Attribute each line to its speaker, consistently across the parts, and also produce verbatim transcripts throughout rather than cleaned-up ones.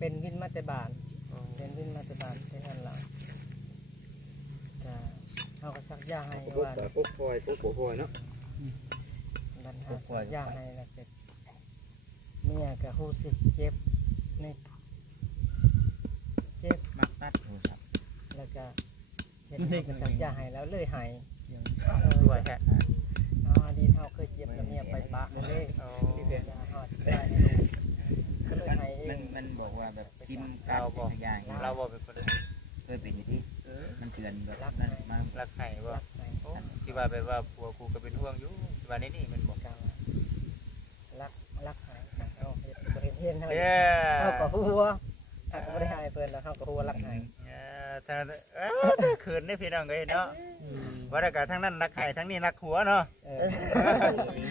Speaker 1: เป็นวินมาแต่บ้านเป็นวินมาแต่บ้านเป็นอันหลังก็เขาก็ซักยาให้ว่า
Speaker 2: กุ๊กคอยกุ๊กหัวคอยเนาะ
Speaker 1: บันหาซักยาให้แล้วเป็ดเมียก็รู้สึกเจ็บนี่เจ็บ
Speaker 3: มักตัดโทรศัพท์
Speaker 1: แล้วก็เห็นเขาก็ซักยาให้แล้วเลยหาย
Speaker 3: ด้วยแค่
Speaker 1: อ๋อดีเท่าเคยเจ็บแล้วเมียไปปะเลยที่เดือดหอดได้ก็เลยหายเอ
Speaker 3: มัน
Speaker 1: ง
Speaker 3: มันบอกว่าแบบซิมการ์ดเป็นอย่าง
Speaker 4: เราบอกเป็นคน
Speaker 3: เคยเป็นอยู่ที่มันเตือนแบบนั้นมา
Speaker 4: รักไห้ว่า
Speaker 1: รักหาย
Speaker 4: สิว่าแบบว่าผัวกูก็เป็นห่วงอยู่สิว่านี่นี่มันบอก
Speaker 1: กลางรักรักหายเอาเห็นเห็นเห็นเท่า
Speaker 4: เย้
Speaker 1: เขาก็หัวถ้าก็ไม่ได้หายเพิ่นแล้วเขาก็หัวรักหาย
Speaker 4: เออทางเออคืนนี่พี่น้องเอ้ยเนาะว่าแต่กะทั้งนั้นรักไห้ทั้งนี้รักหัวเนาะ
Speaker 1: เออ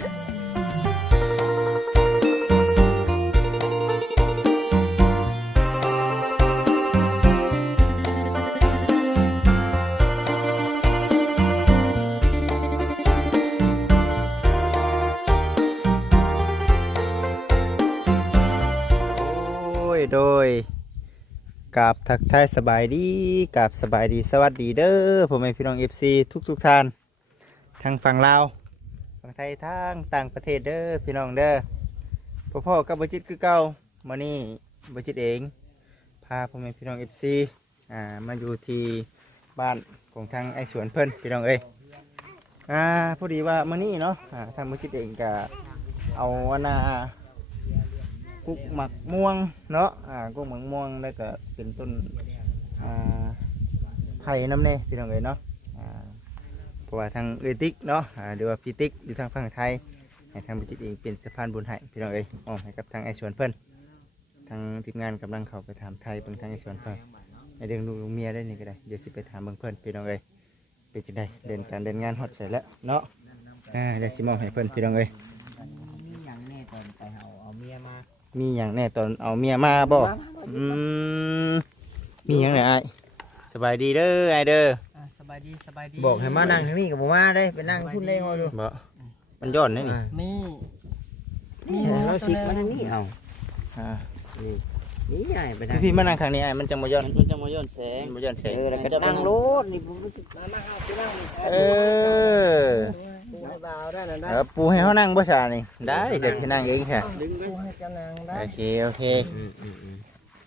Speaker 4: โอ้ยโดยกับทักทายสบายดีกับสบายดีสวัสดีเด้อผมเป็นพี่น้อง เอฟ ซี ทุกทุกท่านทางฝั่งลาวฝั่งไทยทางต่างประเทศเด้อพี่น้องเด้อพ่อพ่อกับบจิตคือเก่ามานี่บจิตเองพาผมเป็นพี่น้อง เอฟ ซี อ่ามาอยู่ที่บ้านของทางไอ้สวนเพิ่นพี่น้องเอ้ยอ่าพอดีว่ามานี่เนาะอ่าทางบจิตเองก็เอาอันน่ะกุ๊กหมักม่วงเนาะอ่ากุ๊กหมักม่วงแล้วก็เป็นต้นอ่าไผ่น้ำเน่พี่น้องเอ้ยเนาะอ่าเพราะว่าทางเอติกเนาะอ่าหรือว่าพี่ติ๊กอยู่ทางฝั่งไทยให้ทางบจิตเองเป็นสะพานบุญให้พี่น้องเอ้ยมอบให้กับทางไอ้สวนเพิ่นทางทีมงานกำลังเข้าไปถามไทยเบิ่งทางไอ้สวนเพิ่นในเรื่องลูกเมียได้นี่ก็ได้เดี๋ยวสิไปถามเบิ่งเพิ่นพี่น้องเอ้ยเป็นจังไดเดินการเดินงานฮอดใส่แล้วเนาะอ่าเดี๋ยวสิมอบให้เพิ่นพี่น้องเอ้ย
Speaker 3: มีอย่างแน่ตอนไปเอาเอาเมียมา
Speaker 4: มีอย่างแน่ตอนเอาเมียมาบ่อืมมีอย่างไหนไอ้สบายดีเด้อไอ้เด้อ
Speaker 1: อ่าสบายดีสบายดี
Speaker 3: บอกให้มานั่งทางนี้กับผมว่าได้ไปนั่งพูดเล่นเอาดู
Speaker 4: บ่มันย้อนนี่นี่
Speaker 1: มี
Speaker 3: นี่เราสิกมาทางนี้เอา
Speaker 4: อ่า
Speaker 3: นี่นี่ใหญ่ไปทาง
Speaker 4: พี่พี่มานั่งทางนี้ไอ้มันจะมาย้อน
Speaker 3: มันจะมาย้อนแสง
Speaker 4: มันบ่ย้อนแสง
Speaker 3: เออแล้วก็นั่งรถนี่ผม
Speaker 1: มานั่งเอาไปนั่ง
Speaker 4: เออ
Speaker 1: ปูให้บ่าวได้น่ะได้
Speaker 4: เออปูให้เขานั่งบ่ซานี่ได้จะสินั่งเองค่ะ
Speaker 1: ปูให้เจ้านางได้
Speaker 4: โอเคโอเค
Speaker 3: อืมอืมอืม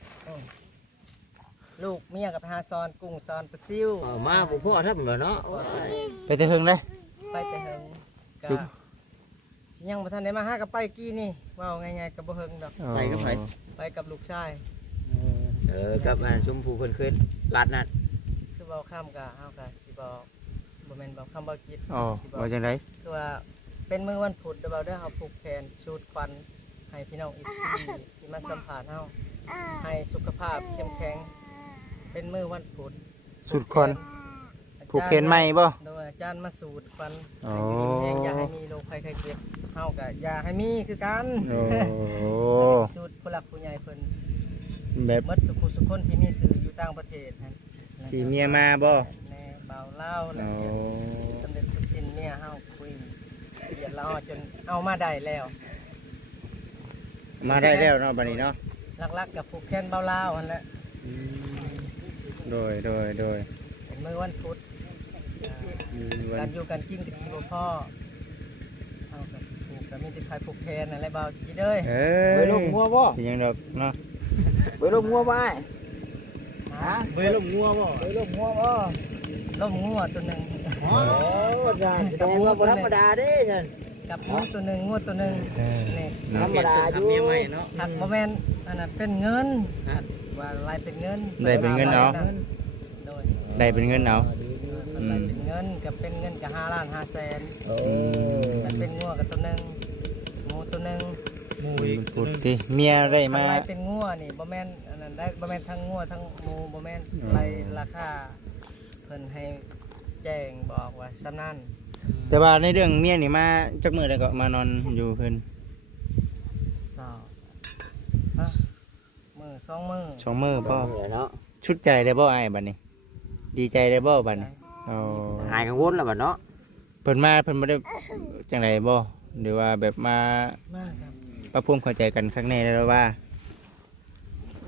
Speaker 1: ลูกเมียกับหาซอนกุ้งซอนปลาซิว
Speaker 3: เออมาผมพ่อทับเหมือนเนาะ
Speaker 4: ไปแต่เฮิงเลย
Speaker 1: ไปแต่เฮิงก็สิยังบ่ทันได้มาหากับไปกี้นี่เว้าง่ายๆก็บ่เฮิงดอก
Speaker 3: ไปกับไป
Speaker 1: ไปกับลูกชาย
Speaker 3: เออกับอันชมพูเพิ่นขึ้นลัดนั่น
Speaker 1: คือเว้าค่ำก็เฮาก็สิบอกบ่แม่นบอกคำเว้าจิต
Speaker 4: อ๋อ
Speaker 1: สิบอ
Speaker 4: ว่าก จังได
Speaker 1: คือว่าเป็นมื้อวันพุธเด้อเบาเด้อเฮาผูกแขนชูดควันให้พี่น้อง อี ซี ที่มาสัมภาษณ์เฮาให้สุขภาพเข้มแข็งเป็นมื้อวันพุธ
Speaker 4: สุดคนผูกเข็นใหม่บ่
Speaker 1: โดยอาจารย์มาสูดควัน
Speaker 4: อ๋อ
Speaker 1: ให้อยู่ดีมีแรงอย่าให้มีโรคภัยไข้เจ็บเฮาก็อย่าให้มีคือกัน
Speaker 4: โอ้
Speaker 1: สูตรผู้หลักผู้ใหญ่เพิ่น
Speaker 4: แบบ
Speaker 1: หมดสุขุสุขคนที่มีสื่ออยู่ต่างประเทศนั่น
Speaker 4: สิเมียมาบ่
Speaker 1: แน่เบาเล่าแล้ว
Speaker 4: โอ้
Speaker 1: สำเร็จสุดสิ้นเมียเฮาคุยเดียดละออจนเอามาได้แล้ว
Speaker 4: มาได้แล้วเนาะบัดนี้เนาะ
Speaker 1: หลักๆกับผูกแขนเบาเล่าหั่นแหละ
Speaker 4: โดยโดยโดย
Speaker 1: เป็นมื้อวันพุธอ่า
Speaker 4: อืมวั
Speaker 1: กาน รอยู่การกินกับสีบ่พ่อเฮาก็ผูกก็มีแต่ใครผูกแขนนั่นแหละเบาจีเด้ย
Speaker 4: เอ้
Speaker 3: เบ
Speaker 4: ย
Speaker 3: ยลงงัวบ่
Speaker 4: เป็นหยังดอกเนาะ
Speaker 3: เบยลงงัวบ่
Speaker 1: ฮะ
Speaker 3: เบยลงงัวบ่เบยลงงัวบ่
Speaker 1: ล้มงัวตัวหนึง
Speaker 3: โอ้จ้าแต่งัวบ่ธรรมดาเด้ฉัน
Speaker 1: กับงูตัวหนึงงัวตัวหนึงนี่
Speaker 3: ธรรมดาอยู่เมียใหม่เนาะ
Speaker 1: ถักบ่แม่นอันนั้นเป็นเงินถักว่าลายเป็นเงิน
Speaker 4: ได้เป็นเงินเอา
Speaker 1: โดย
Speaker 4: ได้เป็นเงินเอา
Speaker 1: มันลายเป็นเงินกับเป็นเงินกับห้าล้านห้าแสน
Speaker 3: โอ้
Speaker 1: มันเป็นงัวกับตัวหนึงงูตัวหนึง
Speaker 4: พูดที่เมียได้
Speaker 1: ถ้า
Speaker 4: มา
Speaker 1: ลายเป็นงัวนี่บ่แม่นอันนั้นได้บ่แม่นทั้งงัวทั้งหมูบ่แม่นลายราคาเพิ่นให้แจ้งบอกว่าสำนั้น
Speaker 4: แต่ว่าในเรื่องเมียนี่มาจักมื้อแล้วก็มานอนอยู่เพิ่น
Speaker 1: สาวฮะมือสองมือ
Speaker 4: สองมื้อบ่
Speaker 3: เนาะ
Speaker 4: ชุดใจได้บ่อ้ายบัดนี้ ดีใจได้บ่บัดนี้อ๋อ
Speaker 3: หายกังวลแล้วบัดเนาะ
Speaker 4: เพิ่นมาเพิ่นบ่ได้จังไดบ่หรือว่าแบบมา
Speaker 1: มากครับ
Speaker 4: ประพุ่มเข้าใจกันครั้งแน่แล้วว่า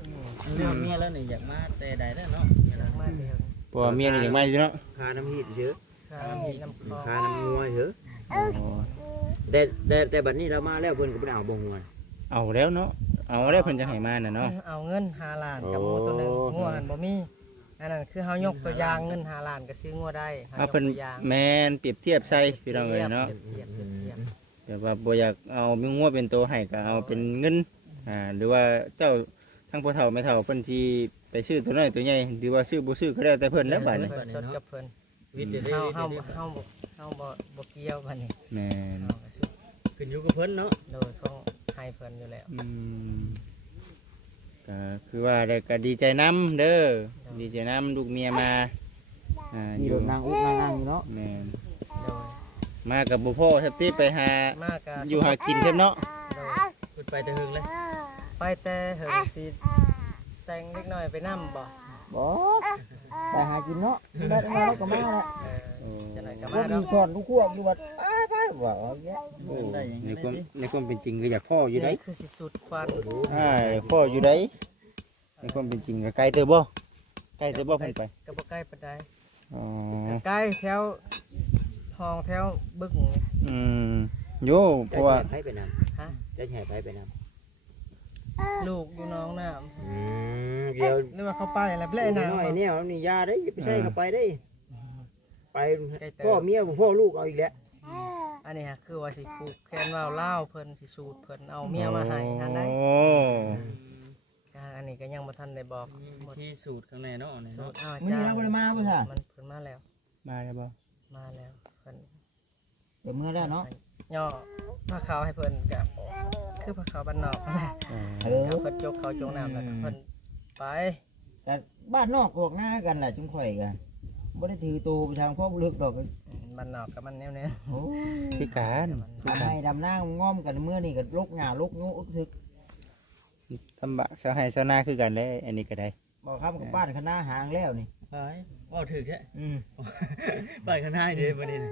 Speaker 3: เรื่องเมียแล้วนี่อยากมาแต่ใดแล้วเนาะ
Speaker 1: มาเดียว
Speaker 4: เพราะว่าเมียนี่ยังไม่อยู่เนาะ
Speaker 2: คาน้ำหีดเยอะ
Speaker 1: ข้าวมีน้ำคลอง
Speaker 2: คาน้ำงัวเยอะ
Speaker 4: อ๋อ
Speaker 2: แต่แต่แต่บัดนี้เรามาแล้วเพิ่นก็บ่ได้เอาบ่งัว
Speaker 4: เอาแล้วเนาะเอาแล้วเพิ่นจะให้มาน่ะเนาะ
Speaker 1: เอาเงินห้าล้านกับหมูตัวหนึง
Speaker 2: โอ้
Speaker 1: งัวหันบ่มีอันนั้นคือเฮายกตัวอย่างเงินห้าล้านก็ซื้องัวได้เฮา
Speaker 4: เอา
Speaker 1: ยก
Speaker 4: เพิ่น
Speaker 1: ตัวอย่าง
Speaker 4: แม่นเปรียบเทียบใส่พี่น้องเอ้ยเนาะ
Speaker 1: เทียบเทียบเทียบ
Speaker 4: แบบว่าบ่อยากเอามีงัวเป็นตัวให้ก็เอาเป็นเงินอ่าหรือว่าเจ้าทั้งพ่อเฒ่าแม่เฒ่าเพิ่นสิไปซื้อตัวน้อยตัวใหญ่หรือว่าซื้อบ่ซื้อก็แล้วแต่เพิ่นแล้วบัดนี้
Speaker 1: เพิ่นสดกับเพิ่น
Speaker 3: วิทย์เด้
Speaker 1: เฮา
Speaker 3: เฮา
Speaker 1: เฮาเฮาเฮาบ่บ่เกี่ยวบัดนี้
Speaker 4: แม่น
Speaker 1: เฮาก็ซื้อ
Speaker 3: ขึ้นอยู่กับเพิ่นเนาะ
Speaker 1: โดยของให้เพิ่นอยู่แล้ว
Speaker 4: อืมก็คือว่าได้ก็ดีใจนํเด้อดีใจนํลูกเมียมาอ่าอ
Speaker 2: มี
Speaker 4: ยู่
Speaker 2: รถนางอุกนางอังอยู่เนาะ
Speaker 4: แม่น
Speaker 1: โดย
Speaker 4: มากับบ่พ่อแทบที่ไปหาม
Speaker 1: ากก็
Speaker 4: อยู่หากินเท่าเนาะ
Speaker 1: โดย
Speaker 3: ขึ้นไปแต่หึงเลย
Speaker 1: ไปแต่เหิงสิแต่งเล็กน้อยไปนำบ่
Speaker 2: บ่ไปหากินเนาะได้มาแล้วก็มาแล้ว
Speaker 1: เออจังได๋ก็
Speaker 2: บ่
Speaker 1: มา
Speaker 2: มี
Speaker 1: เนาะ
Speaker 2: สอนลูกควบอยู่บัดไปไปว่าเอาแยะ
Speaker 4: โอ้ในความในความเป็นจริงก็อยากพ่ออยู่ได
Speaker 1: นี่คือสิสุดควัน
Speaker 4: อ่าพ่ออยู่ไดในความเป็นจริงก็ไกลเติบบ่ไกลเติบบ่เพิ่นไป
Speaker 1: ก็บ่ใกล้ปานใด
Speaker 4: อ๋อ
Speaker 1: ใกล้แถวห้องแถวบึกนี่
Speaker 4: อืมโยเพราะว่า
Speaker 2: ให้ไปนำ
Speaker 1: ฮะ
Speaker 2: จะให้ไปไปนำ
Speaker 1: ลูกอยู่น้องน้ำ
Speaker 2: อืมเดี๋ยว
Speaker 1: หรือว่าเขาไปแล้วเปล่น้ำ
Speaker 2: น้อย
Speaker 1: บ่
Speaker 2: เนี่ยนี่ยาได้ไปใส่เข้าไปได้ ไป
Speaker 1: ใกล้เติบ
Speaker 2: พ่อเมียพ่อลูกเอาอีกแล้ว
Speaker 1: อันนี้ฮะคือว่าสิผูกแขนว่าวเล่าวเพิ่นสิสูตรเพิ่นเอาเมียมาให้หันได้
Speaker 4: โอ้
Speaker 1: อ่าอันนี้ก็ยังบ่ทันได้บอก
Speaker 3: มีวิธีสูตรข้างในเนาะนี่
Speaker 1: สู
Speaker 3: เนาะ
Speaker 1: ตรอ้าว
Speaker 2: มื้อนี้เราบ่ได้มาบ่ซะ
Speaker 1: มันเพิ่นมาแล้ว
Speaker 4: มาแล้วบ่
Speaker 1: มาแล้วเพิ่น
Speaker 2: เดี๋ยวมื้อแล้วเนาะ
Speaker 1: ย่อผ้าขาวให้เพิ่นกับคือผ้าขาวบ้านนอกนั่นแหละ
Speaker 4: อ๋อ
Speaker 2: เออ
Speaker 1: กับเพิ่นจกเขาจงน้ำแล้วก็เพิ่นไป
Speaker 2: แต่บ้านนอกออกหน้ากันแหละจุงข่อยกันบ่ได้ถือตัวไปทางพ่อบ่ลึกดอก
Speaker 1: บ้านนอกกับมันแนวนี้
Speaker 2: โอ้
Speaker 4: พิการ
Speaker 2: ทำให้ดำหน้าง้อมกันเมื่อนี่ก็ลกหญ้าลกงูอึกทึก
Speaker 4: ทำบะชาวไห้ชาวนาคือกันได้อันนี้ก็ได้
Speaker 2: บอกครับกับบ้านคณะหางแล้วนี่
Speaker 3: ไปว่าถึกแท้
Speaker 2: อืม
Speaker 3: ไปข้างหน้าเด้บ่นี่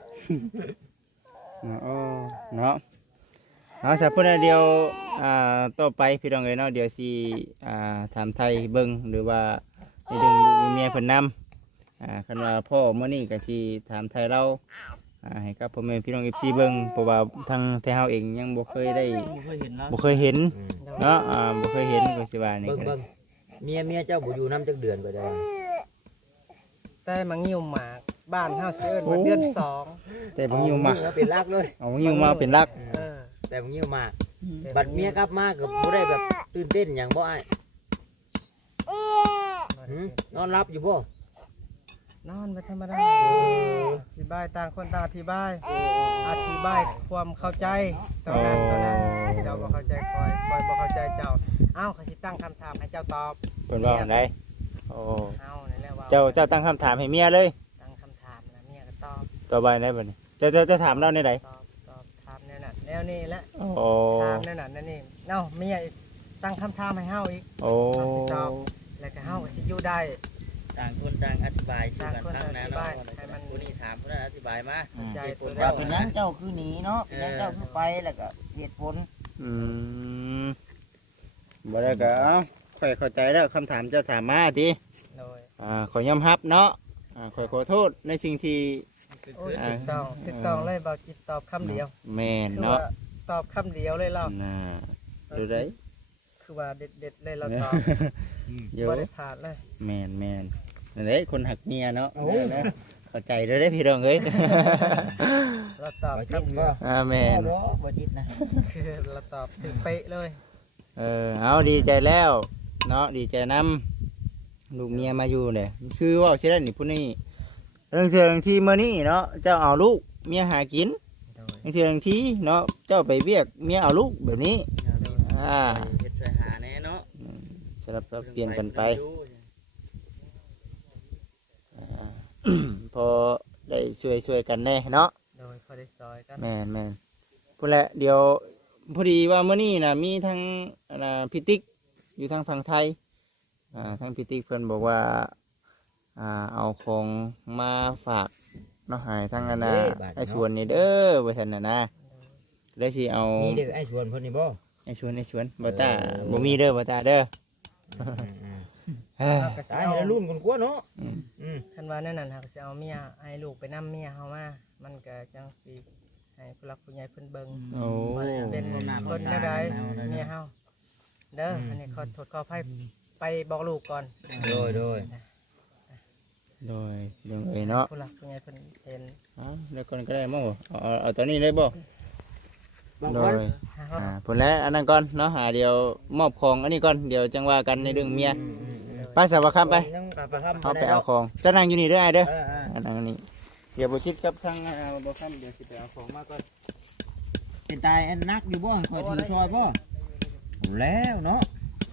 Speaker 4: โอ้เนาะเอาสักพุ่นเดียวอ่าต่อไปพี่น้องเอ้ยเนาะเดี๋ยวสิอ่าถามไทยเบิ่งหรือว่าไปดึงลูกเมียเพิ่นนำอ่าคันว่าพ่อมื้อนี้ก็สิถามไทยเราอ่าให้กับพ่อแม่พี่น้อง เอฟ ซี เบิ่งเพราะว่าทางแต่เฮาเองยังบ่เคยได้
Speaker 3: บ่เคยเห็นแล้ว
Speaker 4: บ่เคยเห็นเนาะอ่าบ่เคยเห็นก็สิว่านี่
Speaker 2: เบิ่ง
Speaker 4: ก็
Speaker 2: เบิ่งเมียเมียเจ้าบ่อยู่น้ำจักเดือนก็ได้
Speaker 1: แต่มางิ้วหมากบ้านเฮาสิเอิ้นว่าเดือนสอง
Speaker 4: แต่บ่หิวมา
Speaker 2: เอาเป็นรักเลย
Speaker 4: เอาหิวมาเป็นรัก
Speaker 1: เออ
Speaker 2: แต่บ่งิ้วมากบัดเมียกลับมาก็บ่ได้แบบตื่นเต้นหยังบ่อ้ายหือนอนรับอยู่บ่
Speaker 1: นอนไปธรรมดาอธิบายต่างคนต่างอธิบายอธิบายความเข้าใจตอนนั้นตอนนั้นเจ้าบ่เข้าใจคอยคอยบ่เข้าใจเจ้าเอ้าเขาสิตั้งคำถามให้เจ้าตอบ
Speaker 4: เพิ่นว่าอันใดโอ้
Speaker 1: เอ้านี่แหละว่า
Speaker 4: เจ้าเจ้าตั้งคำถามให้เมียเลย
Speaker 1: ตั้งคำถามนะเมียก็ตอบ
Speaker 4: ต่อไปได้บัดนี้เจ้าเจ้าจะถามเราในใด
Speaker 1: ตอบตอบถามแนวนั้นแนวนี้แหละ
Speaker 4: โอ้
Speaker 1: ถามแนวนั้นแนวนี้เอ้าเมียอีกตั้งคำถามให้เฮาอีก
Speaker 4: โอ้
Speaker 1: เฮาสิตอบแล้วก็เฮาก็สิอยู่ได้
Speaker 3: ต่างคนต่างอธิบายสู่กัน
Speaker 1: ต่างคน
Speaker 3: ฟังนะ
Speaker 1: อธิ
Speaker 3: เนาะ
Speaker 1: บายให้มัน
Speaker 3: ผู้นี้ถามผู้นั้นอธิบายมา
Speaker 1: เข้าใจตัว
Speaker 2: ว่า
Speaker 1: เดียว
Speaker 2: เป็นหยังเจ้าคือหนีเนาะเป็นหยังเจ้าคือไปแล้วก็เหตุผล
Speaker 4: อืมบ่ได้ก็เอ้าข่อยเข้าใจแล้วคำถามเจะถามมาที
Speaker 1: โดย
Speaker 4: อ่าขอยอมรับเนาะอ่าข่อยขอโทษในสิ่งที่
Speaker 1: โอ้ยถูกต้องถูกต้องเลยเบาจิตตอบคำเดียว
Speaker 4: แม่น
Speaker 1: คือ
Speaker 4: เนาะ
Speaker 1: ว่าตอบคำเดียวเลยเรา
Speaker 4: น่าดูได้
Speaker 1: คือว่าเด็ดๆเลยเราตอบ
Speaker 4: เดี๋ยว
Speaker 1: บ่ได้ผ่านเลย
Speaker 4: แม่นแม่นนั่นแหละคนหักเมียเนาะนะเข้าใจเด้อเด้อพี่น้องเอ้ย
Speaker 1: เราตอบ
Speaker 2: บ่จิต
Speaker 1: คำเดี
Speaker 2: บ่
Speaker 1: ยว
Speaker 4: อ่าแม่น
Speaker 2: บ่บ่จิตนะ
Speaker 1: คือเราตอบถึงเป๊ะเลย
Speaker 4: เออเอาดีใจแล้วเนาะดีใจนํลูกเมียมาอยู่เนี่ยคือเว่าสิได้นี่ผู้นี้เรื่องเทื่องที่มื้อนี้เนาะเจ้าเอาลูกเมียหากิน
Speaker 1: โดย
Speaker 4: บางทีบางทีเนาะเจ้าไปเวียกเมียเอาลูกแบบนี้อ่า
Speaker 3: เฮ็ดช่วยหาแน่เนาะ
Speaker 4: สลับสับเปลี่ยนกันไปอ่า พอได้ช่วยช่วยกันแน่เนาะ
Speaker 1: โดยพอได้ซอยกัน
Speaker 4: แม่นแม่นพูดแหละเดี๋ยวพอดีว่าเมื่อนี้นะมีทั้งอ่าพิติกอยู่ทางฝั่งไทยอ่าทางพิติกเพื่อนบอกว่าอ่าเอาของมาฝากเนาะให้ทางอันน่ะไอ้ส่วนนี่เด้อว่าซั่นน่ะนะเลยสิเอา
Speaker 2: มีเด็กไอ้ชวนเพิ่นนี่บ่
Speaker 4: ไอ้ชวนไอ้ชวนบ่ตาบ่มีเด้อบ่ตาเด้อเอ้ย
Speaker 1: เราก็สิ
Speaker 3: ตาย
Speaker 1: เอา
Speaker 3: แล้วรุ่นคนกลัวเนาะอืม
Speaker 1: คันว่าแนั่นน่ะเราก็สิเอาเมียให้ลูกไปนํเมียเฮามามันก็จังสิให้ผู้หลักผู้ใหญ่เพิ่นเบิ่ง
Speaker 4: โอ้
Speaker 1: ว่าสิเป็นคนแนวใดเมียเฮาเด้ออันนี้ขอโทษขออภัยไปบอกลูกก่อน
Speaker 3: โดยโดย
Speaker 4: โดยเรื่องเอ้ยเนาะ
Speaker 1: ผู้หลักผู้ใหญ่เพิ่นเห็น
Speaker 4: เอาเดี๋ยวก่อนก็ได้มั้งบ่เอาเอาเอาตอนนี้เลยบ่
Speaker 3: บาง
Speaker 4: โด
Speaker 3: คน
Speaker 4: ยอ่าผลแล้วอันนั้นก่อนเนาะหาเดี๋ยวมอบของอันนี้ก่อนเดี๋ยวจังว่ากันในเรื่องเมียไปสวัสดีไป
Speaker 3: ยังไปคำ
Speaker 4: เอาไปเอาของเจะนั่งอยู่นี่เด้อไอ้เด้อ
Speaker 3: เออ
Speaker 4: อันนั้นนี่เดี๋ยวบ่คิดกับทางเอาบ่คันเดี๋ยวสิไปเอาของมาก่อน
Speaker 2: เป็นตายอันนักอยู่บ่คอยถือซอยบ่แล้วเนาะ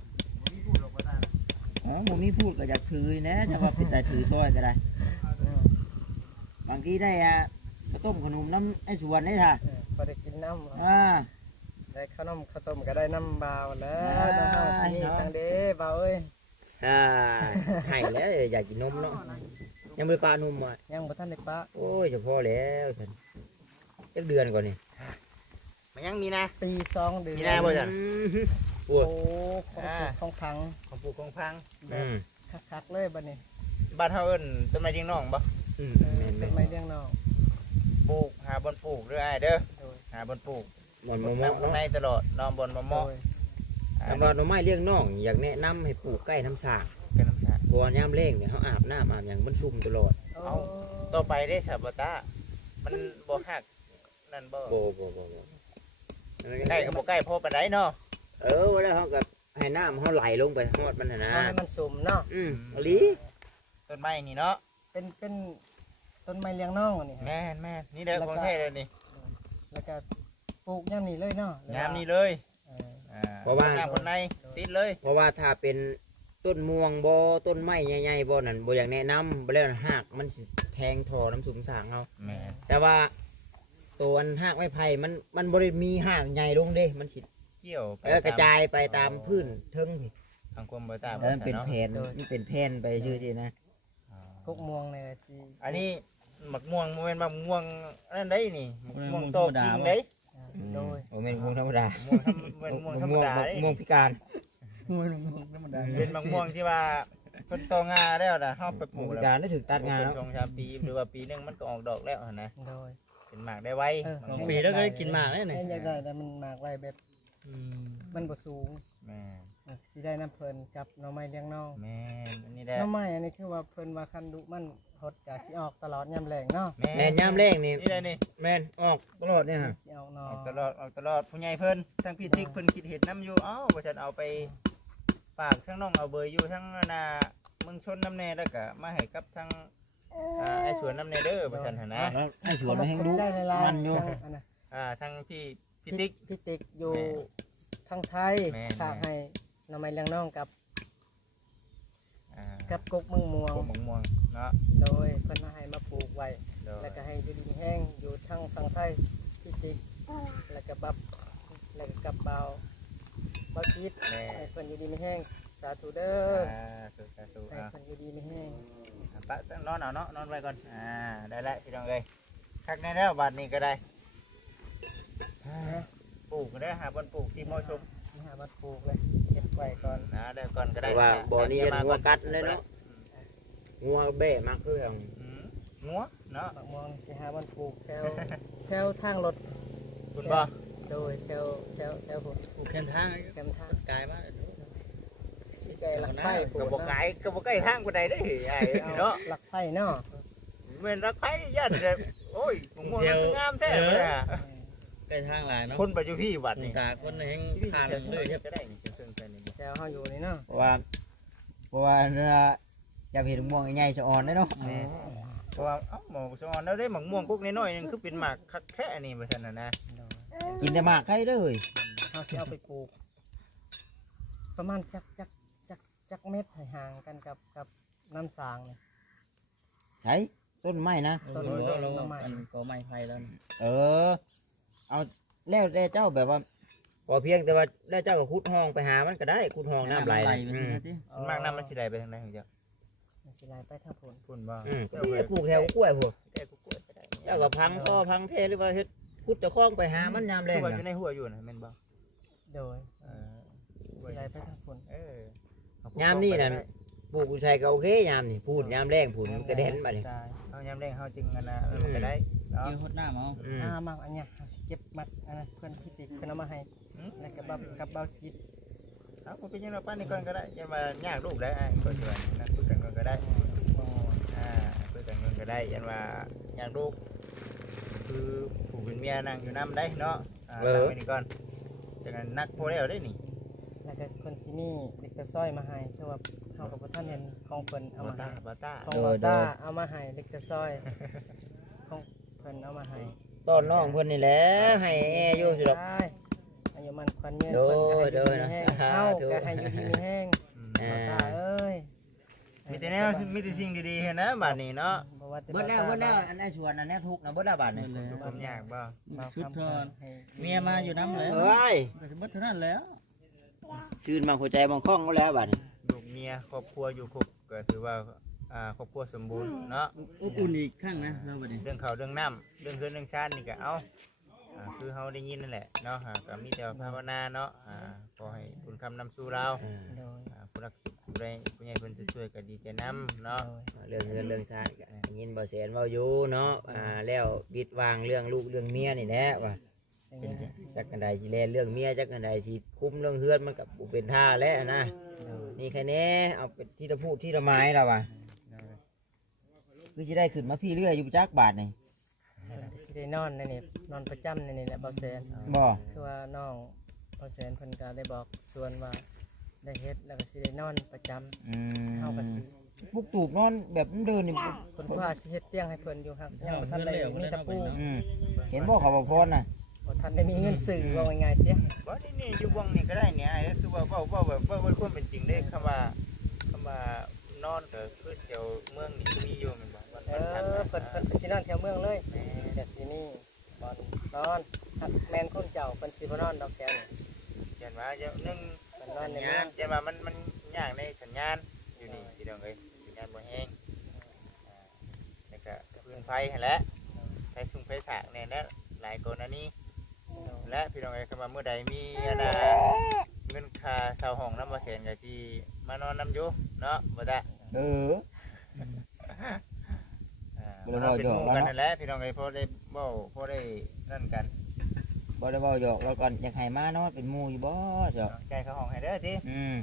Speaker 2: อ๋อบ่มีพูดก็อยากถือนะจะว่าเป็นตายถือซอยก็ได้บางทีได้อ่ะข้าวต้มขนมน้ำไอ้สวนนี่ค่ะ
Speaker 1: เออพอได้กินน้ำ
Speaker 2: อ่า
Speaker 1: ได้ขนมข้าวต้มก็ได้น้ำบาวแล้วน้ำเฮาสิมีสังเด้บาวเอ้ย
Speaker 3: อ่าให้แล้วอยากกินนมเนาะยังไม่ปลานมอ่ะ
Speaker 1: ยังบ่ทันได้ปะ
Speaker 3: โอ้ยจะพอแล้วฉันจักเดือนก่อนนี่
Speaker 4: มันยังมีนะ
Speaker 1: ปีสองเดือน
Speaker 4: มีนาบ่จ๊ะ
Speaker 3: โอ้
Speaker 1: โอ้
Speaker 3: ย
Speaker 1: ของถูกของพัง
Speaker 4: ของปลูกของพัง
Speaker 1: แบ
Speaker 3: อื
Speaker 1: บ
Speaker 3: ม
Speaker 1: คักๆเลยบัดนี้
Speaker 4: บ้านเฮาเอิ้นต้นไม้ยิงน้องบ่
Speaker 3: อืม
Speaker 1: เออ
Speaker 3: แม่น
Speaker 1: เป็นไม้เลี้ยงน้อง
Speaker 4: ปลูกหาบอนปลูกเด้อไอ้เด้อ
Speaker 1: โดย
Speaker 4: หาบอนปลูก
Speaker 3: ๆมันมะ
Speaker 4: น้
Speaker 3: ม่วง
Speaker 4: ข้างใน
Speaker 3: เนาะ
Speaker 4: ตลอดนอนบนมะ
Speaker 1: โด
Speaker 4: ม่วง
Speaker 1: ย
Speaker 3: ตำรวจหน่อไม้เลี้ยงน้องอยากแนะนำให้ปลูกใกล้น้ำสาก
Speaker 4: เป็นน้ำสาด
Speaker 3: เพราะว่ายามเร่งเนี่ยเขาอาบน้ำอาบอย่างมันชุ่มตลอด
Speaker 1: เอา
Speaker 4: ต่อไปได้สาบตามันบ่ฮักนั่นบ่
Speaker 3: โบโบโบโบ
Speaker 4: ใกล้กับบ่ใกล้พอปานใดเนาะ
Speaker 3: เออแล้วเขากับให้น้ำเขาไหลลงไปฮอดมันน่ะนะ
Speaker 1: เอาให้มันสุ่มเนาะ
Speaker 3: อืมเอาลี
Speaker 4: ต้นไม้นี่เนาะ
Speaker 1: เป็นเป็นต้นไม้เลี้ยงน้องอันนี้
Speaker 4: แม่นแม่นนี่เด้อของแท้เลยนี่
Speaker 1: แล้วก็ปลูกย่ำนี่เลยเนาะ
Speaker 4: ยามนี้เลย
Speaker 1: เออ
Speaker 4: อ่าน้ำคนในติดเลย
Speaker 3: เพราะว่าถ้าเป็นต้นม่วงบ่ต้นไม้ใหญ่ๆบ่นั่นบ่อยากแนะนำบ่แล้วหากมันสิแทงทอน้ำสูงสางเขา
Speaker 4: แม่น
Speaker 3: แต่ว่าตัวอันหากไม้ไผ่มันมันบ่ได้มีหากใหญ่ลงเด้มันสิ
Speaker 4: เกี่ยวไป
Speaker 3: เออกระจายไปตามพื้นเทิงพี่
Speaker 4: ทางกรมบ่ตา
Speaker 2: แล้วมันเป็น
Speaker 4: เนาะ
Speaker 2: แผนมันเป็นแผนไปชื่อสินะ
Speaker 4: อ่า
Speaker 1: พวกม่วงเนี่ยสิ
Speaker 4: อันนี้หมักม่วงบ่แม่นหมักม่วงอันนั้นได้นี่หมักม่วงโตกิงได้
Speaker 1: อ่าโดย
Speaker 3: โอ้แม่นม่วงธรรมดา
Speaker 4: ม่วงธรรมเป็นม่วงธรรมดาเด้
Speaker 3: ม่วงพิการ
Speaker 4: เป็นหมักม่วงที่ว่าเพิ่นโตงาแล้วนะเฮาไปป
Speaker 3: ม่
Speaker 4: ลู
Speaker 3: วง
Speaker 4: ก
Speaker 3: พิ
Speaker 4: แล้ว
Speaker 3: การได้ถึงตัดงาน
Speaker 4: เป็
Speaker 3: แล้ว
Speaker 4: นสองสามปีหรือว่าปีหนึงมันก็ออกดอกแล้วหั่นนะ
Speaker 1: โดย
Speaker 4: เป็นหมากได้ไว
Speaker 1: เออ
Speaker 4: หมากม่วง
Speaker 3: ปีแล้วก็ได้กินหมากแล้ว
Speaker 1: แม่
Speaker 3: นี่
Speaker 1: นอยากได้แต่มันมากไว้แบบมันบ่สูง
Speaker 4: แม่
Speaker 1: เออสิได้น้ำเพลินกับหน่อไม้เลี้ยงน้อง
Speaker 4: แม่นอันนี้แหละ
Speaker 1: หน่อไม้อันนี้คือว่าเพิ่นว่าคันดุมันฮดก็สิออกตลอดยามแลงเนาะ
Speaker 3: แม่นยามแรงนี่
Speaker 4: นี่เลยนี่
Speaker 3: แม่นออกตลอดเนี่ยฮะ
Speaker 1: สิออกหนอ
Speaker 4: ออกตลอดออกตลอดผู้ใหญ่เพิ่นทั้งพี่ติ๊กเพิ่นคิดเห็นน้ำอยู่เอ้าว่าฉันเอาไปฝากทั้งน้องเอาเบยอยู่ทั้งนาเมืองชนน้ำแน่แล้วก็มาให้กับทั้งอ่าไอ้สวนน้ำแน่เด้อว่าฉันหั่นนะ
Speaker 2: แล้วไอ้สวนมันแห้งดู
Speaker 1: ใจละลาย
Speaker 2: มันอยู่
Speaker 1: ทั้งอันน่ะ
Speaker 4: อ่าทั้งพี่พี่ติ๊ก
Speaker 1: พี่ติ๊กอยู่
Speaker 4: แม่
Speaker 1: ทางไทย
Speaker 4: แม่
Speaker 1: ฝากให้หน่อไม้เลี้ยงน้องกับ
Speaker 4: อ่า
Speaker 1: กับกกเมืองม่วง
Speaker 4: กบม่วงเนาะ
Speaker 1: โดยเพิ่นมาให้มาปลูกไว้
Speaker 4: โดย
Speaker 1: แล้วก็ให้อยู่ดีมีแห้งอยู่ทางฝั่งไทยพี่ติ๊กแล้วก็บับแล้วก็กับเบาบ่คิด
Speaker 4: แม่
Speaker 1: ให้เพิ่นอยู่ดีมีแห้งสาธุเด้อ
Speaker 4: อ่าสุสาธุ
Speaker 1: ให้
Speaker 4: อ่า
Speaker 1: เพิ่นอยู่ดีมีแห้ง
Speaker 4: ปะนอนเอาเนาะนอนไว้ก่อนอ่าได้แล้วพี่น้องเอ้ยคักแน่แล้วบัดนี้ก็ได้ปลูกก็ได้หาบนปลูกซีโมชม
Speaker 1: สิหามาปลูกเลยเก็บไว้ก่อน
Speaker 4: นะเดี๋ยวก่อนก็
Speaker 3: แต่
Speaker 4: ได้
Speaker 3: ว่าบ่อนี้
Speaker 4: แต่
Speaker 3: งัวกัดเลยเนาะงัวแบ่มากคือหยัง
Speaker 4: อืมงัวเนาะ
Speaker 1: บักม่วงสิหามันปลูกแถวแถวทางรถ
Speaker 4: คุณบ่
Speaker 1: โดยแถวแถวแถวผม
Speaker 3: ปลูกแค่ทาง
Speaker 1: แคมทาง
Speaker 3: กายมาก
Speaker 1: สิไก่หลักไฟปลู
Speaker 4: ก็
Speaker 1: ก
Speaker 4: บ่ไกลก็บ่ใกล้ทางปานใดเด้อไอ้
Speaker 1: เอา
Speaker 4: เนาะ
Speaker 1: หลักไฟเนาะ
Speaker 4: แม่นรักไผญาติเด้อโอ้ยม่วงมันงามแท้เลยอะ
Speaker 3: ใกล้ทางหลายเนาะ
Speaker 4: คนไปอยู่พี่บัด
Speaker 3: ปลู
Speaker 4: นี่
Speaker 3: กตาคนแห่งทานเลยครับ
Speaker 4: ก็ได้นี่เครื่องๆแค่นี้
Speaker 1: แถวเฮาอยู่นี่เนาะ
Speaker 2: เพราะว่าเพราะว่าเวลาจะเห็นม่วงใหญ่ๆจะอ่อนได้เนาะ
Speaker 4: เพราะว่าเอ้าหมอกสอนแล้วได้หมักม่วงกุ๊กน้อยๆนึงคือเป็นหมากคักแค่นี้ว่าซั่นน่ะนะ
Speaker 2: กินได้มากใครเด้อเฮ้ย
Speaker 1: เฮาสิเอาไปปลูก ประมาณจักจักจักจักเม็ดให้ห่างกันกับกับน้ำสางนี่
Speaker 2: ใช่ต้นไม้นะ
Speaker 1: ต้น
Speaker 3: เรา
Speaker 1: ต้น
Speaker 3: เรา
Speaker 1: ต้นไม้
Speaker 3: อันก็ไม้ไผ่แล้ว
Speaker 2: เออ เอาแล้วแต่เจ้าแบบว่า
Speaker 3: พอเพียงแต่ว่าได้เจ้าก็ขุดห้องไปหามันก็ได้ขุดห้องน้ำไหลอืม
Speaker 4: ส่วนมากน้ำมันสิไหลไปทางไหนของเจ้า
Speaker 1: มันสิไหลไปทางผล
Speaker 4: พุ่นบ่
Speaker 3: อืมไปปลูกแถวกล้วยพวก
Speaker 4: แต่กูกลัวก็ได้
Speaker 3: เจ้าก็พังท่อพังเทหรือว่าเฮ็ดขุดตะคองไปหามันยามแร
Speaker 4: คื
Speaker 3: ง
Speaker 4: อว่าอยู่
Speaker 3: น่ะ
Speaker 4: ในหัวอยู่นะแม่นบ่
Speaker 1: โดย
Speaker 4: เออ
Speaker 1: สิไหลไปทางผล
Speaker 4: เออ
Speaker 1: เฮ
Speaker 3: ยามนี่นั่นปลูกกุชัยก็โอเคยามนี่พูดยามแรงพูดมันกระเด็นบัดนี้
Speaker 1: ใช่
Speaker 4: เอายามแรงเฮาจึงอันน่ะเออมันก็ได้เนาะ
Speaker 2: เกี่ยวหดหน้าเมา
Speaker 3: อืม
Speaker 1: อ่ามาอันเนี้ยเอาสิเก็บมัดอันนั้นเพิ่นพิติเพิ่นเอามาให้แล้วก็บับกับเบาจิต
Speaker 4: เอาบ่เป็นหยังดอกป้านนี่ก่อนก็ได้อย่ามายากลูกได้อ้ายก็สิว่านั่นคุยกันก่อนก็ได้อ่าคุยกันก่อนก็ได้ยันว่ายากลูกคือผู้เป็นเมียนั่งอยู่นำได้เนาะอ่าตั้งไว้นี่ก่อนจังนั้นนักพอแล้วได้นี่
Speaker 1: แล้วก็เพิ่นสิมีเด็กกระซ้อยมาให้คือว่าเฮากับบ่ทันเห็นของเพิ่นเอา
Speaker 4: บา
Speaker 1: มา
Speaker 4: ตา
Speaker 1: ให้
Speaker 4: บาตา
Speaker 1: ของบอต้าเอามาให้เด็กกระซ้อยของเพิ่นเอามาให้
Speaker 3: ต้อนน้องเพิ่นนี่แหละให้แอร์อยู่สิดอก
Speaker 1: ได้อายุมันควันเงิน
Speaker 3: โดย
Speaker 1: เพิ่นก็ให้อยู่ดีมีแห้ง
Speaker 3: โดยนะ
Speaker 1: เฮา
Speaker 3: ถูก
Speaker 1: ก็ให้อยู่ดีมีแห้ง
Speaker 3: อ่า
Speaker 1: บอต้าเอ้ย
Speaker 4: มีแต่แนวมีแต่สิ่งดีๆเห็นนะบัดนี้เนาะ
Speaker 1: บ่ว่าแต่
Speaker 3: เบิดแล้วเบิดแล้วอันนั้นชวนอันนี้ทุกข์นะเบิดแล้วบาดนี่
Speaker 4: ทุกคนยากบ่
Speaker 1: บ่าว
Speaker 2: ชุด
Speaker 1: คำ
Speaker 2: ทอน
Speaker 1: ให้
Speaker 2: เมียมาอยู่น้ำแล้ว
Speaker 3: เอ้ย
Speaker 2: ก็จะเบิดเท่านั้นแล้ว
Speaker 3: ชื่นมาหัวใจบางคล้องก็แล้วบาดนี่
Speaker 4: ลูกเมียครอบครัวอยู่ครบก็ถือว่าอ่าครอบครัวสมบูรณ์เนาะ
Speaker 2: อบอุ่นอีกครั้งนะเราบัดนี้
Speaker 4: เรื่องข้าวเรื่องน้ำเรื่องเรือนเรื่องชาตินี่ก็เอาอ่าคือเฮาได้ยินนั่นแหละเนาะอ่าก็มีแต่ภาวนาเนาะอ่าขอให้คุณคำนำสู่เรา
Speaker 3: อ่า
Speaker 1: โดย
Speaker 4: อ่าผู้รักผู้ใดผู้ใหญ่เพิ่นจะช่วยก็ดีใจนํเนาะ
Speaker 1: โดย
Speaker 3: เรื่องเงินเรื่องชาติก็ยินบ่แสนเว้าอยู่เนาะอ่าแล้วบิดวางเรื่องลูกเรื่องเมียนี่แหละว่า
Speaker 1: อย่างเงี้ย
Speaker 3: จักกันใดสิแลเรื่องเมียจักกันใดสิคุมเรื่องเฮือนมันกับบ่เป็นท่าแล้วนะนี่แค่นี้เอาเป็นที่จะพูดที่ละไม้แล้วว่ะคือสิได้ขึ้นมาพี่เรื่อยอยู่จักบาทนี่
Speaker 1: เพิ่นก็สิได้นอนในนี่นอนประจำในนี่แหละเบาแสน
Speaker 3: บ่
Speaker 1: คือว่าน้องเบาแสนเพิ่นก็ได้บอกส่วนว่าได้เฮ็ดแล้วก็สิได้นอนประจำ
Speaker 3: อื
Speaker 1: เฮาก็
Speaker 3: ม
Speaker 1: สิ
Speaker 3: บุกตูบนอนแบบเดินนี่
Speaker 1: เพิ่นว่าสิเฮ็ดเตียงให้เพิ่นอยู่ครับยังบ่ทันได้มีตะปู
Speaker 3: อืมเห็นบ่เขาบ่พรน่ะ
Speaker 1: บ่ทันได้มีเงินซื้อว่าง่ายๆเสีย
Speaker 4: บ่นี่นี่อยู่วงนี่ก็ได้เนี่ยก็คือว่าเว้าเว้าแบบเว้าเว้าความเป็นจริงเด้คำว่าคำว่านอนก็คือแถวเมืองนี่มีอยู่แม่นบ่วัน
Speaker 1: เอ
Speaker 4: วันพัก
Speaker 1: อเพิ่นเพิ่นไปสินอนแถวเมืองเลยแต่สิมีบอนนอนหักแม่นคนเจ้าเพิ่นสิบ่นอนดอกแถวนี่
Speaker 4: เห็นว่าเดี๋ยวนึง
Speaker 1: เพิ่นนอ
Speaker 4: สั
Speaker 1: น
Speaker 4: ญ
Speaker 1: ใน
Speaker 4: ญา
Speaker 1: เมือ
Speaker 4: ณ
Speaker 1: ง
Speaker 4: แต่ว่ามันมันยากในสัญญาณอยู่นี่พี่น้องเอ้ยสัญญาณบ่แห้งอ่าแล้วก็พื้นไฟหั่นแหละไฟสูงไฟสากเนี่ยนะหลายคนอันนี้ และพี่น้องเอ้ยคำว่าเมื่อใดมีอันน่ะเงินค่าเช่าห้องน้ำบ่แสนก็สิมานอนนำอยู่เนาะบ่ได้
Speaker 3: เออ
Speaker 4: อ่า
Speaker 3: บ่ได้
Speaker 4: มานอนเป็นหมู่
Speaker 3: เว้าหยอก
Speaker 4: กันนั่นแหละพี่น้องเอ้ยพอได้เว้าพอได้นั่นกัน
Speaker 3: บ่ได้เว้าหยอกเราก่อนอยากให้มานอนเป็นหมู่อยู่บ่เจ้า
Speaker 4: เนาะใจายเข้าห้องให้เด้อติ
Speaker 3: อืม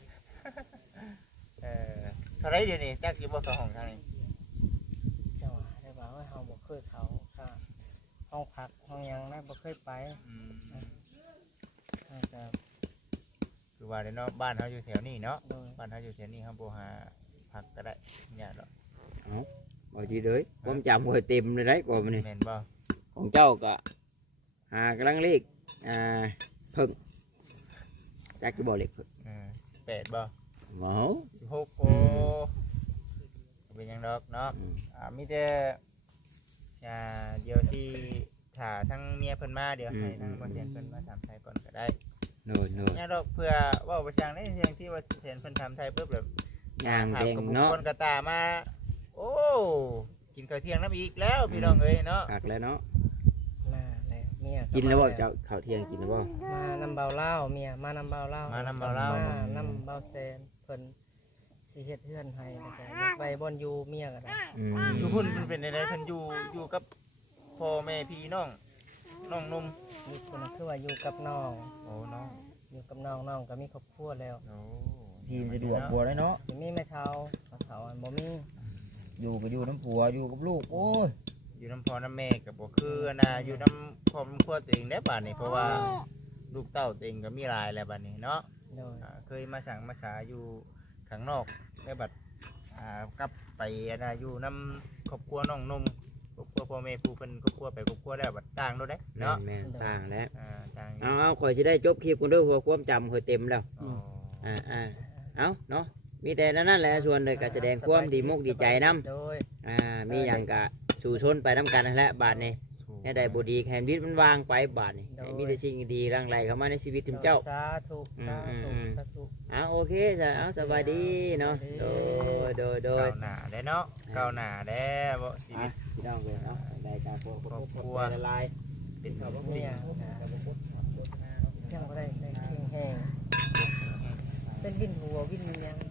Speaker 4: เออเท่าไรเดี๋ยวนี้จักสิบ่เข้าห้องทางนี้
Speaker 1: เจ้าว่าได้บอกว่าเฮาบ่เคยเข้าค่ะห้องพักห้องหยังนะบ่เคยไป
Speaker 4: อืม
Speaker 1: เฮาจะ
Speaker 4: คือว่าเด้เนาะบ้านเฮาอยู่แถวนี้เนาะ
Speaker 1: โดย
Speaker 4: บ้านเฮาอยู่แถวนี้เฮาบ่หาพักก็ได้ยากดอก
Speaker 3: เอ้าบ่สิเด้ยความจำบ่เต็มเลยได้กว่ามื้อนี้
Speaker 4: แม่นบ่
Speaker 3: ของเจ้าก็หากำลังเลขอ่าเพิ่งจักจะบอกเลขเพิ่ง
Speaker 4: เออแปดบ่
Speaker 3: หมอ
Speaker 4: สิบหกโอ้เป็นหยังดอกเนาะ
Speaker 3: อืม
Speaker 4: อ่ามีแต่อ่าเดี๋ยวที่ถ้าทั้งเมียเพิ่นมาเดี๋ยวให้ทั้งบ่เสียนเพิ่นมาถามไทยก่อนก็ได้
Speaker 3: โน่นโน่น
Speaker 4: เนี่ยดอกเพื่อเว้าประชังในเรื่องที่ว่าเสียนเพิ่นถามไทยปุ๊บแบบ
Speaker 3: ย่าง
Speaker 4: ถาม
Speaker 3: เด้ง
Speaker 4: กับบุค
Speaker 3: เนาะ
Speaker 4: คลกระตามา โอ้กินข้าวเที่ยงน้ำอีกแล้วพี่น้องเอ้ยเนาะ
Speaker 3: คักแล้วเนาะ
Speaker 1: มาแล้วเมีย
Speaker 3: กินแล้วบ่เจ้าข้าวเที่ยงกินแล้วบ่
Speaker 1: มานำเบาเล่าวเมียมานำเบาเล่าว
Speaker 4: มานำเบาเล่า
Speaker 1: มานำเบาแซนเพิ่นสิเฮ็ดเฮือนให้แล้วก็อยากไปบ่อนอยู่เมียก็ได้
Speaker 3: อืม
Speaker 4: อยู่พุ่นเพิ่นเป็นไดเพิ่นอยู่อยู่กับพ่อแม่พี่น้องน้องนุ่ม
Speaker 1: มีคนคือว่าอยู่กับน้อง
Speaker 4: โอ้น้อง
Speaker 1: อยู่กับน้องน้องก็มีครอบครัวแล้ว
Speaker 4: โอ้
Speaker 3: ทีมสะดวกบัวได้เนาะ
Speaker 1: สิมีแม่เฒ่าเขาเฒ่าอันบ่มี
Speaker 3: อยู่ก็อยู่น้ำผัวอยู่กับลูกโอ้ย
Speaker 4: อยู่น้ำพ่อน้ำแม่ก็บ่คืออันน่ะอยู่น้ำครอบครัวตัวเองได้บัดนี้เพราะว่าลูกเต้าตัวเองก็มีหลายแล้วบัดนี้เนาะ
Speaker 1: โดย
Speaker 4: อ่าเคยมาสั่งมาฉาอยู่ข้างนอกได้บัดอ่ากลับไปอันน่ะอยู่น้ำครอบครัวน้องนุ่มครอบครัวพ่อแม่ผู้เพิ่นครอบครัวไปครอบครัวแล้วบัดต่างโดดเด้
Speaker 3: แม่
Speaker 4: เนาะ
Speaker 3: นแม่นต่างแล้ว
Speaker 4: อ่าต่างอยู่
Speaker 3: เอาเอาข่อยสิได้จบคลิปกันเด้วยหัวความจำข่อยเต็มแล้ว
Speaker 4: อ๋อ
Speaker 3: อ่าอ่าเอาเนาะมีแต่นั่นนั่นแหละส่วนเลยก็แสดงความดีมุกดีใจนํ
Speaker 1: โดย
Speaker 3: อ่ามีอย่างกะสู่ชนไปน้ำกันนั่นแหละบาทนี่แค่ใดบดีแคนดิดมันวางไปบาทนี่ให้มีแต่สิ่งดีๆรังไหลเข้ามาในชีวิตของเจ้า
Speaker 1: สาธุสาธุสาธุ
Speaker 3: อ่าโอเคจ้ะเอาสบายดีเนาะโดยโดยโดย
Speaker 4: ก้าวหน้าได้เนาะก้าวหน้าได้บ่ชีวิ
Speaker 3: อ่ะ
Speaker 4: ต
Speaker 3: พี่น้องเลยเนาะได้การพวกพวกพวกละลาย
Speaker 4: เป็น
Speaker 1: เมี
Speaker 4: สิ่ง
Speaker 1: ยยังบ่ได้ได้แข็งแห้งเป็นวินหัววินหยัง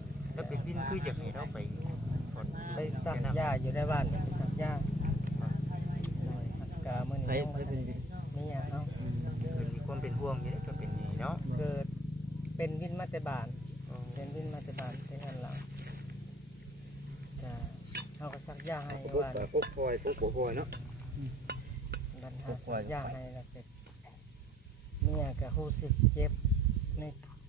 Speaker 4: คือจะให้เราไปสอน
Speaker 1: ไปสักหญ้าอยู่ในบ้านไปสักหญ้าหน่อยหักกามื้อ
Speaker 2: ไป
Speaker 1: นี้ยัง
Speaker 2: ไป
Speaker 1: บ่
Speaker 2: เป็น
Speaker 1: มีหยังเฮา
Speaker 4: คือมีความเป็นห่วงอยู่เด้อก็เป็นนี่เนาะ
Speaker 1: เกิดเป็นวินมาแต่บ้านเป็นวินมาแต่บ้านแต่เฮือนหลังก็เฮาก็สักหญ้าให้
Speaker 3: ปุ๊บ
Speaker 1: ว่า
Speaker 3: ปุ๊บคอยปุ๊บบ่คอยเนาะ
Speaker 1: บันหาสักหญ้าให้แล้วก็เมียก็รู้สึกเจ็บใน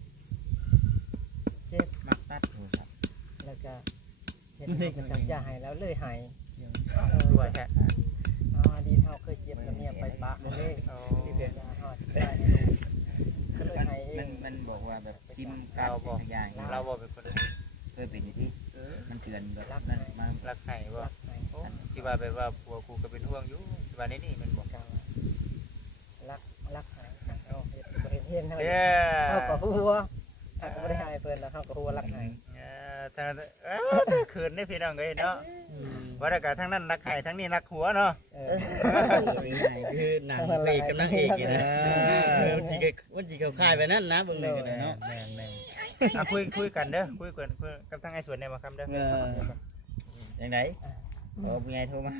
Speaker 1: เจ็บ
Speaker 2: มักตัดโทรศัพท์
Speaker 1: แล้วก็เห็นเขาไปสักหญ้าให้แล้วเลยหาย
Speaker 4: ตัวแท้
Speaker 1: อ๋อดีเท่าเคยเจ็บแล้วเมียไปปะเลย
Speaker 4: อ๋อ
Speaker 1: เดือดหอดได้ก็เลยหายเอ
Speaker 2: มัน
Speaker 1: ง
Speaker 2: มันบอกว่าแบบซิมการ์ดทางอย่าง
Speaker 4: เราบ่เป็นคน
Speaker 2: เคยเป็นอยู่ที่มันเตือนแบบนั้นมา
Speaker 4: รักใครบ่
Speaker 1: รักหาย
Speaker 4: โอ้สิว่าแบบว่าผัวกูก็เป็นห่วงอยู่สิว่าในนี่มันบ่
Speaker 1: กันรักรักหายเอาเห็นเห็นเห็นเท่า
Speaker 4: เด้อ
Speaker 1: เขาก็หัวถ้าก็ไม่ได้หายเพิ่นแล้วเขาก็หัวรักหาย
Speaker 4: เออทางเอ้อคืนนี่พี่น้องเอ้ยเนาะว่าแต่ก็ทั้งนั้นรักใครทั้งนี้รักหัวเนาะ
Speaker 1: เออ
Speaker 5: คือหนังพระเอกกับนางเอกนี่นะเออมันจีก็มันจีก็คล้ายไปนั่นนะเบิ่งเลยกันเนาะ
Speaker 4: แม่นแม่นอ่ะคุยคุยกันเด้อคุยกันคุยกับทางไอ้ส่วนเนี่ยมาคำเด้อ
Speaker 5: เออจังได๋
Speaker 2: โอ้เมียโทรมา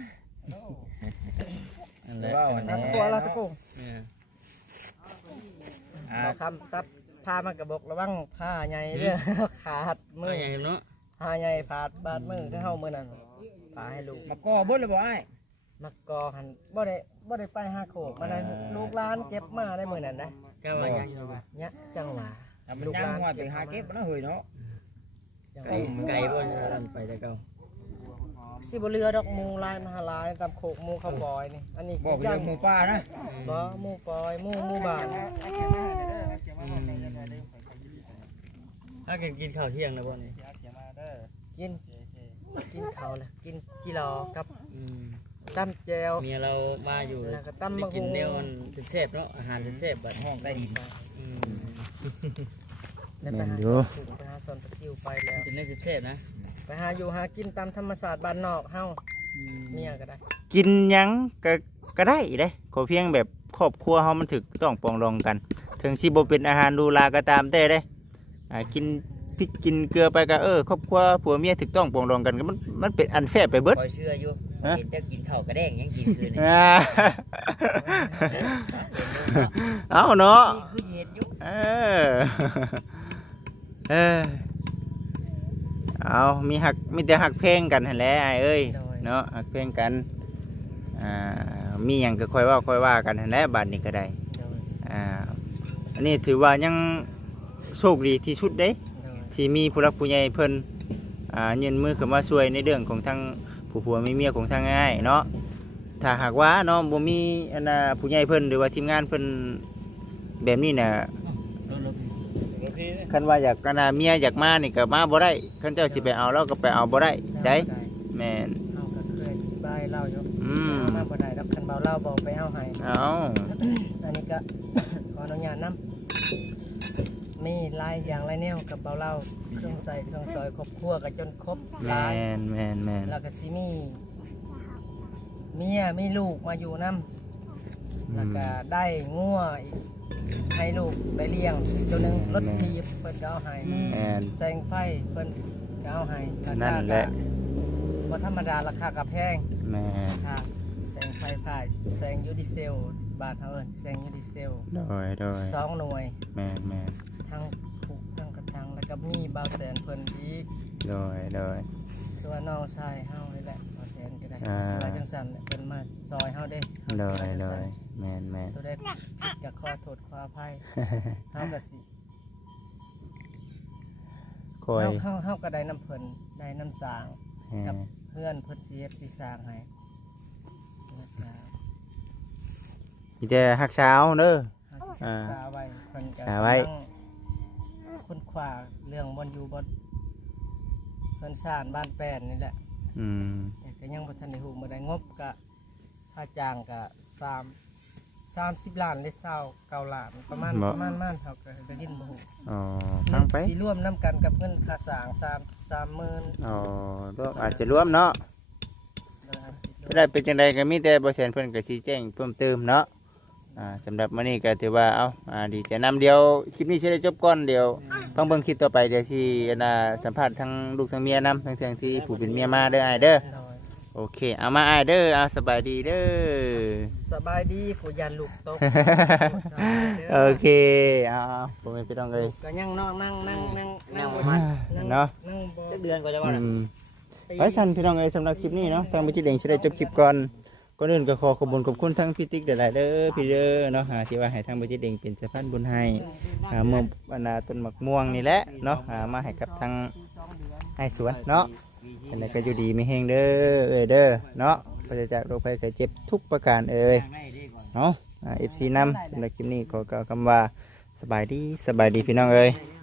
Speaker 5: นั่นแหละ
Speaker 2: ว่าวัน
Speaker 1: รั
Speaker 2: นี้
Speaker 1: กตัวรักตะกุ่ม
Speaker 5: เออ
Speaker 2: อ่า
Speaker 1: บอกคำตัดผ้ามากระบอกระวังผ้าใหญ่เด้อขาดมื
Speaker 5: มื้
Speaker 1: อ
Speaker 5: อหยังเนาะ
Speaker 1: ผ้าใหญ่ผาดบาดมือคือเฮามื้อนั้นผ้าให้ลูก
Speaker 2: มาก่อเบิ้ลเลยบ่ไอ้
Speaker 1: มักกอหันบ่ได้บ่ได้ไปหาโขกมันนั้นลูกหลานเก็บมาได้มื้อนั้นนะ
Speaker 5: ก็ว่าหยังอยู่ว่า
Speaker 1: เนี่ยจังหวะ
Speaker 2: ทำมันย่างหัวไปหาเก็บมันเฮ้ยเนาะ
Speaker 1: จังห
Speaker 5: ไก่
Speaker 1: วะ
Speaker 5: ไก่บ่ทันไปแต่เก่า
Speaker 1: สิบ่เรือดอกหมูลายมหาลายตามโขกหมูข้าวบอยนี่อันนี้
Speaker 2: บอก
Speaker 1: ยั
Speaker 2: เรื่องหมูป่านะ
Speaker 1: บ่หมูปอยหมูหมูบาน
Speaker 5: ถ้ากินกินข้าวเที่ยงแล้วบ่นี่
Speaker 1: กินกินข้าวเลยกินกิโลกับ
Speaker 5: อืม
Speaker 1: ตำแจว
Speaker 5: เมียเรามาอยู่
Speaker 1: แล้วก็ตำ
Speaker 5: ได้
Speaker 1: บัก
Speaker 5: กิน
Speaker 1: หุ่ง
Speaker 5: แนวมันแซ่บๆเนาะอาหารแซ่บๆบัด
Speaker 2: ห้องใต้ดิน
Speaker 5: อืม
Speaker 1: ได้ไปหาสวนถึงไปหาสวนปลาซิวไปแล้ว
Speaker 5: จะได้แซ่บๆนะ
Speaker 1: ไปหาอยู่หากินตามธรรมศาสตร์บ้านนอกเฮา
Speaker 5: อืม
Speaker 1: เมียก็ได้
Speaker 4: กินหยังก็ก็ได้เด้ขอเพียงแบบครอบครัวเฮามันถึกต้องปรองดองกัน ถึงสิบ่เป็นอาหารดูลาก็ตามแต่เด้อ่ากินพริกกินเกลือไปก็เออครอบครัวผัวเมียถึกต้องปรองดองกันก็มันมันเป็นอันแซ่บไปเบิด
Speaker 2: คอยเชื่ออยู่เห็นจะกินข้าวกระแดงยังกินคืนนี่
Speaker 4: อ่า เอาเนาะ
Speaker 2: คือเห็นอยู่
Speaker 4: เออเออเอามีหักมีแต่หักเพลงกันหั่นแหละอ้ายเอ้ยเนาะหักเพลงกันอ่ามีหยังก็ค่อยเว่าค่อยว่ากันหั่นแหละบัดนี้ก็ได้
Speaker 1: โดย
Speaker 4: อ่าอันนี้ถือว่ายังโชคดีที่สุดเด้
Speaker 1: โดย
Speaker 4: ที่มีผู้รักผู้ใหญ่เพิ่นอ่ายืนมือขึ้นมาช่วยในเรื่องของทางผู้ผัวมีเมียของทางง่ายเนาะถ้าหากว่าเนาะบ่มีอันน่ะผู้ใหญ่เพิ่นหรือว่าทีมงานเพิ่นแบบนี้น่ะ
Speaker 5: รถรถรถพี่เนี่ย
Speaker 4: คันว่าอยากกันน่ะเมียอยากมานี่ก็มาบ่ได้คันเจ้าสิไปเอาเราก็ไปเอาบ่ได้ได้แม่น
Speaker 1: เฮาก็เคยอธิบายเล่าอยู่
Speaker 4: อืม
Speaker 1: เอามาบ่ได้ดอกคันเบาเล่าบอกไปเอาให้
Speaker 4: เอา
Speaker 1: อันนี้ก็ ขออนุญาตนำมีหลายอย่างหลายแนวกับเบาเล่าเครื่องใส่เครื่องซอยครบครัวก็จนครบห
Speaker 4: แม่
Speaker 1: ลาย
Speaker 4: นแม่นแม่น
Speaker 1: แล้วก็สิมีเมียมีลูกมาอยู่นํแล้วก็ได้งัวอีกให้ลูกได้เลี้ยงตัวหนึงรถทีบเพิ่นก็เอาให้
Speaker 4: แม่น
Speaker 1: แสงไฟเพิ่นก็เอาให้รา
Speaker 4: นั่
Speaker 1: คาน
Speaker 4: แห
Speaker 1: ก็
Speaker 4: ละ
Speaker 1: บ่ธรรมดาราคาก็แพง
Speaker 4: แม่น
Speaker 1: ค่ะแสงไฟฟ้าแสงยูดิเซลบ้านเฮาเอิ้นแสงยูดิเซล
Speaker 4: โดยโดย
Speaker 1: สองหน่วย
Speaker 4: แม่นแม่น
Speaker 1: ทั้งผูกทั้งกระทังแล้วก็มีบาวแสนเพิ่นอีก
Speaker 4: โดยโดย
Speaker 1: ตัวน้องชายเฮานี่แหละบาวแสนก็ได้
Speaker 4: อ่า
Speaker 1: สิว่าจังซั่นแหละเพิ่นมาซอยเฮาเด้
Speaker 4: โดยโดยแม่นแม่น
Speaker 1: ตัวได้ผิดก็ขอโทษขออภัยเฮาก็สิ
Speaker 4: คอย
Speaker 1: เฮาเฮาเฮาก็ได้น้ำเพิ่นได้น้ำสร้าง
Speaker 4: แหม่
Speaker 1: กับเพื่อนเพิ่นสิเฮ็ดสิสร้างให้แล้วก็
Speaker 4: มีแต่หักเช้าเด้อ
Speaker 1: เฮาสิ
Speaker 4: อ่า
Speaker 1: ศึกษาไว้เพิ่นก็
Speaker 4: ศึกษาไว้
Speaker 1: กำลังค้นคว้าเรื่องบ่อนอยู่บ่เพิ่นสร้างบ้านแป้นนี่แหละ
Speaker 4: อืม
Speaker 1: แต่ก็ยังบ่ทันได้ฮู้บ่ได้งบก็ค่าจ้างก็สามสามสิบล้านหรือเศร้าเก้าล้านประมาณประมาณมันเฮาก็ได้ยินบ่ฮู้
Speaker 4: อ๋อฟังไป
Speaker 1: สิร่วมนํกันกับเงินค่าสร้างสาม สามหมื่น
Speaker 4: อ๋อรวมอาจจะรวมเนาะ
Speaker 1: เดือนสิ
Speaker 4: ถ้าได้เป็นจังใดก็มีแต่บ่แสนเพิ่นก็ชี้แจงเพิ่มเติมเนาะอ่าสำหรับมื้อนี้ก็ถือว่าเอาอ่าดีใจนำเดียวคลิปนี้สิได้จบก่อนเดี๋ยวฟังเบิ่งคลิปต่อไปเดี๋ยวสิอันน่ะสัมภาษณ์ทั้งลูกทั้งเมียนำทั้งเสียงที่ผู้เป็นเมียมาเด้ออ้ายเด้อ
Speaker 1: โดย
Speaker 4: โอเคเอามาอ้ายเด้อเอาสบายดีเด้อ
Speaker 1: สบายดีผู้ยันลูกตก
Speaker 4: โอเคเอาๆผมไม่ไปต้องเลย
Speaker 1: ก็ยังนอนนั่งนั่งนั่งนั่งบ่
Speaker 4: อ่า
Speaker 1: นั่ง
Speaker 4: เนาะ
Speaker 1: นั่งบ่
Speaker 2: จักเดือนกว่าจะว่า
Speaker 4: อื
Speaker 2: น่ะ
Speaker 4: มไว้ชันพี่น้องเอ้ยสำหรับคลิปนี้เนาะทางบัจิตเองสิได้จบคลิปก่อนก่อนอื่นก็ขอขอบคุณขอบคุณทั้งพี่ติ๊กหลายๆเด้อพี่เด้อเนาะหาที่ว่าให้ทางบัจิตเองเป็นสะพานบุญให้หาเมื่อบรรดาต้นมะม่วงนี่แหละเนาะหามาให้กับทางให้สวนเนาะอันนี้ก็อยู่ดีไม่แห้งเด้อเอ้ยเด้อเนาะปราศจากโรคภัยไข้เจ็บทุกประการเอ้ยเนาะเอฟซีนำสำหรับคลิปนี้ขอกล่าวคำว่าสบายดีสบายดีพี่น้องเอ้ย